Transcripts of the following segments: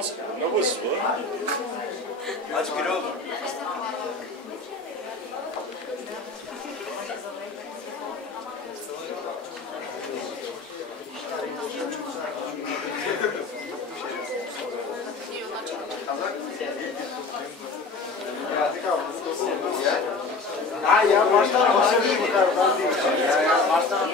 Москва, на Възва. Аз Кирил. Ya baştan başlayayım yukarıdan değil. Ya baştan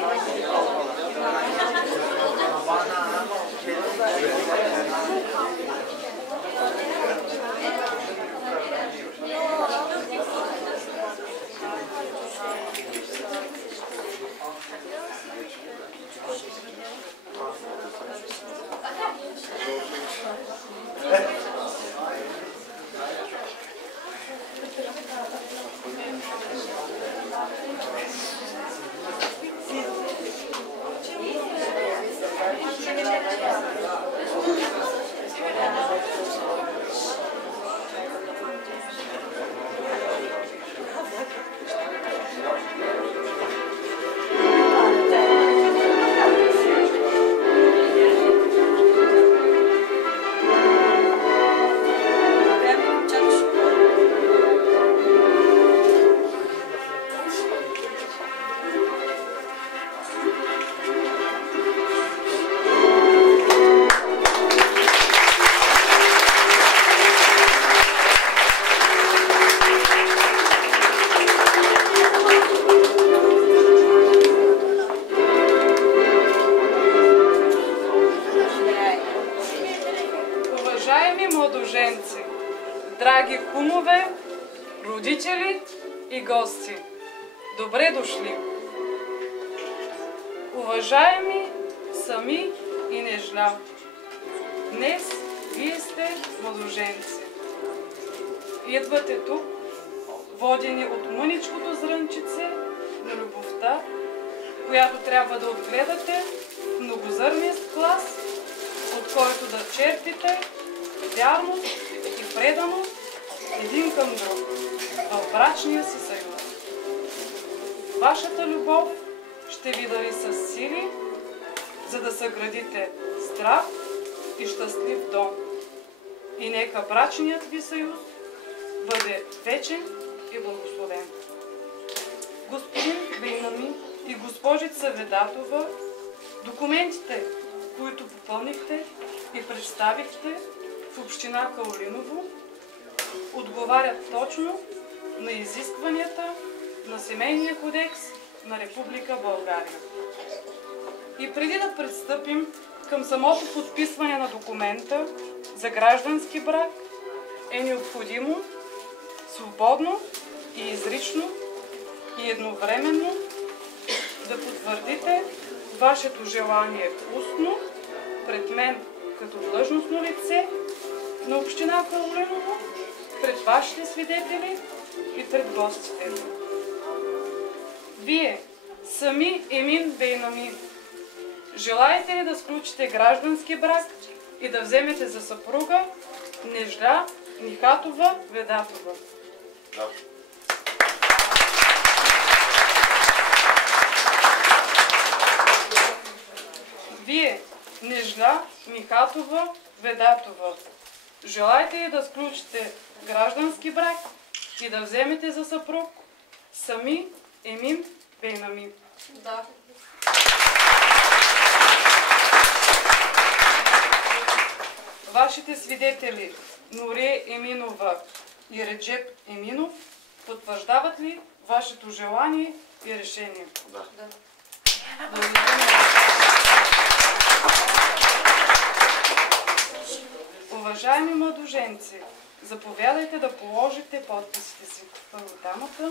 младоженци, драги кумове, родители и гости, добре дошли! Уважаеми сами и нежля, днес вие сте младоженци. Идвате тук, водени от мъничкото зрънчице на любовта, която трябва да отгледате в многозърнист клас, от който да черпите вярност и преданост един към друг в брачния си съюз. Вашата любов ще ви дари със сили, за да съградите здрав и щастлив дом. И нека брачният ви съюз бъде вечен и благословен. Господин Бейнами и госпожица Ведатова, документите, които попълнихте и представихте в община Каолиново, отговарят точно на изискванията на Семейния кодекс на Република България. И преди да пристъпим към самото подписване на документа за граждански брак, е необходимо свободно и изрично и едновременно да потвърдите вашето желание устно пред мен като длъжностно лице на община Каолиново, пред вашите свидетели и пред гостите. Вие, сами Емин Бейнами, желаете ли да сключите граждански брак и да вземете за съпруга Нежля Нихатова Ведатова? Да. Вие, Нежля Михатова Ведатова, желаете ли да сключите граждански брак и да вземете за съпруг сами Емин Бейнами? Да. Вашите свидетели Нуре Еминова и Реджеп Еминов потвърждават ли вашето желание и решение? Да. Уважаеми младоженци, заповядайте да положите подписите си. Първо дамата.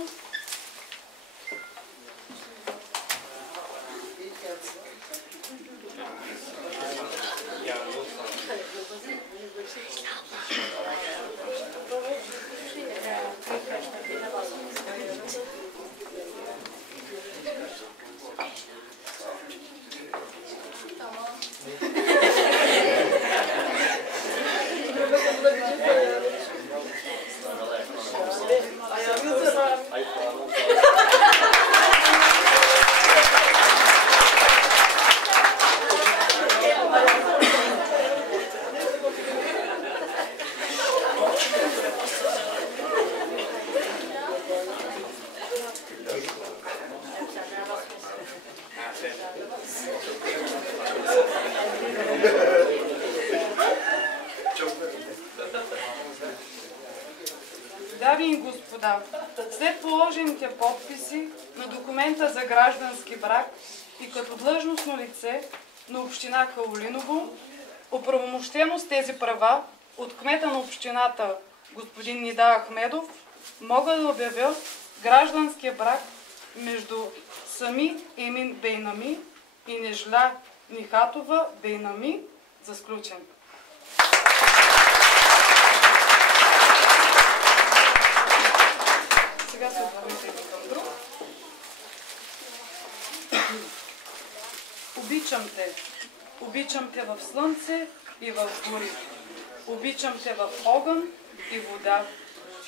Дами и господа, след положените подписи на документа за граждански брак и като длъжностно лице на община Каолиново, оправомощено с тези права от кмета на общината господин Нида Ахмедов, мога да обявя гражданския брак между Сами Емин Бейнами и Нежля Нихатова Бейнами за сключен. Сега се отворите един към друг. Обичам те в слънце и в бури. Обичам те в огън и вода.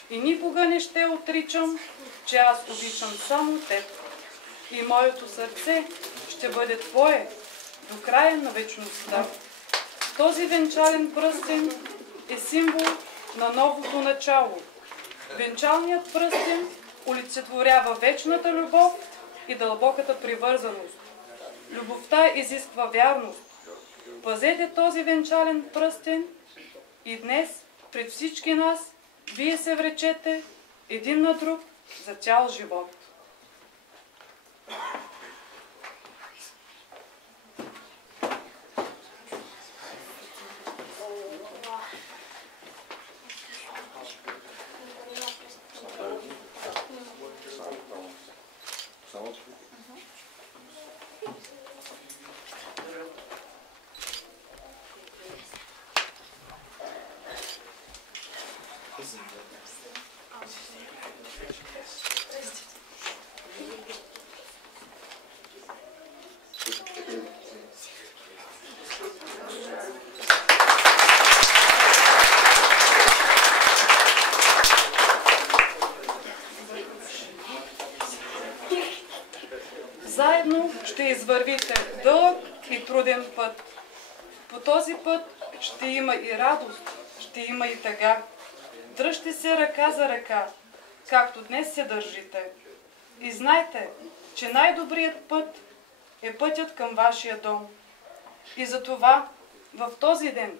И никога не ще отричам, че аз обичам само теб. И моето сърце ще бъде твое до края на вечността. Този венчален пръстен е символ на новото начало. Венчалният пръстен олицетворява вечната любов и дълбоката привързаност. Любовта изисква вярност. Пазете този венчален пръстен и днес пред всички нас вие се вречете един на друг за цял живот. Заедно ще извървите дълъг и труден път. По този път ще има и радост, ще има и тъга. Дръжте се ръка за ръка, както днес се държите. И знайте, че най-добрият път е пътят към вашия дом. И затова в този ден,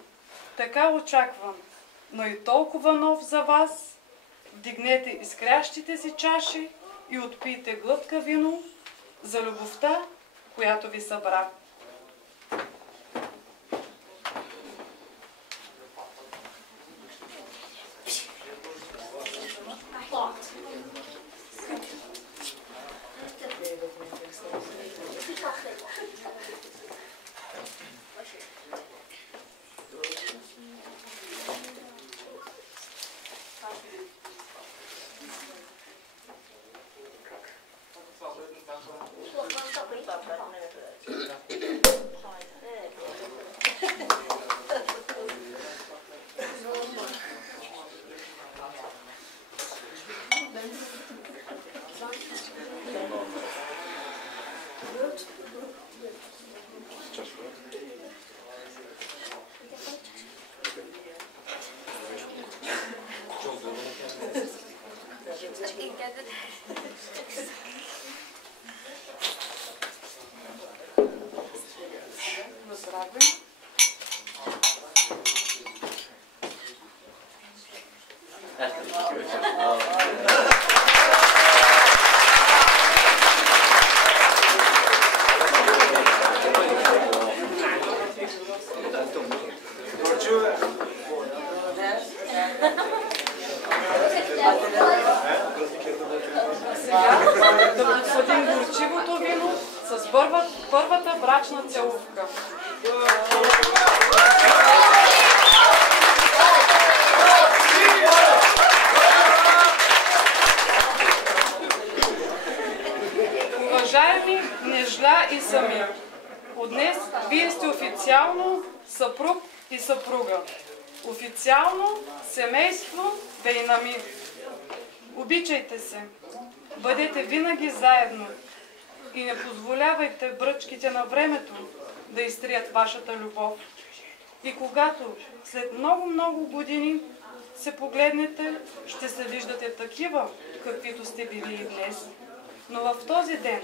така очаквам, но и толкова нов за вас, вдигнете изкрящите си чаши и отпийте глътка вино за любовта, която ви събра. Да подсъдим горчивото вино с първата брачна целувка. Уважаеми Нежля и Сами, от днес вие сте официално съпруг и съпруга. Официално семейство Бейнами. Обичайте се, бъдете винаги заедно и не позволявайте бръчките на времето да изтрият вашата любов. И когато след много години се погледнете, ще се виждате такива, каквито сте били и днес. Но в този ден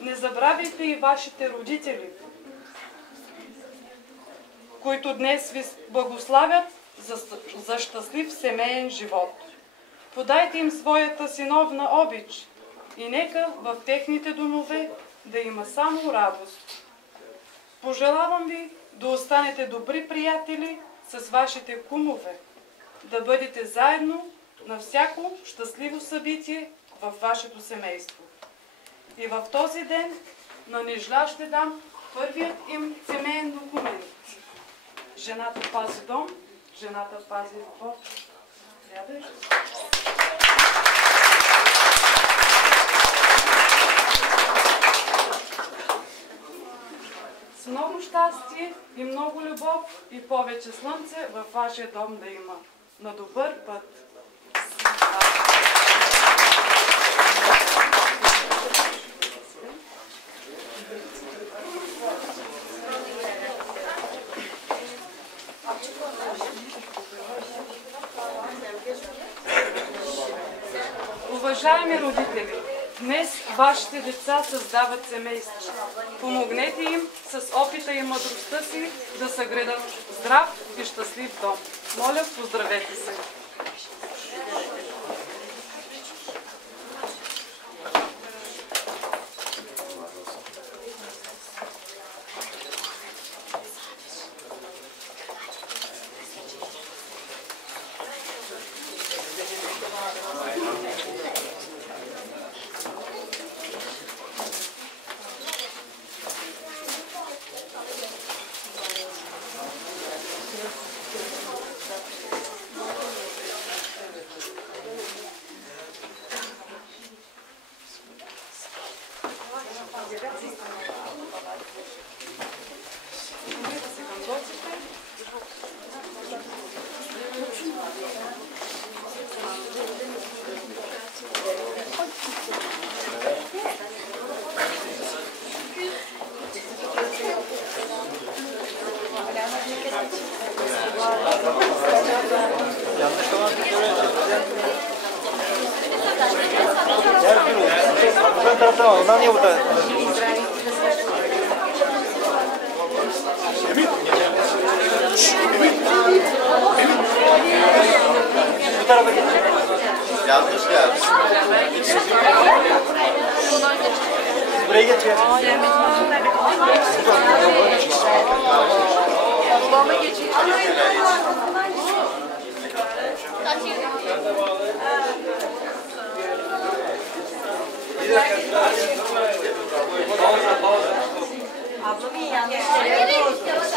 не забравяйте и вашите родители, които днес ви благославят за щастлив семейен живот. Подайте им своята синовна обич и нека в техните домове да има само радост. Пожелавам ви да останете добри приятели с вашите кумове, да бъдете заедно на всяко щастливо събитие в вашето семейство. И в този ден на Нежля ще дам първият им семейен документ. Жената пази дом, жената пази любов. Рядеш? С много щастие и много любов и повече слънце във вашия дом да има. На добър път! Уважаеми родители, днес вашите деца създават семейство. Помогнете им с опита и мъдростта си да съградят здрав и щастлив дом. Моля, поздравете се! Yanlış gelmiş. Buraya getir. Kulağıma geçeyim. Ablamın yanlış.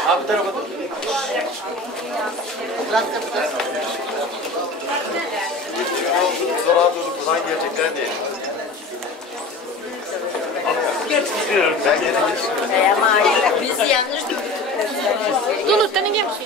Abi tarafa dur. Zor dur. Buradan gelecekler diye. Ben gene geçiyorum. Ama biz yanlış duyduk. Dur, ten nie musi.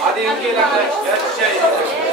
Hadi yenge lan. Gel şey.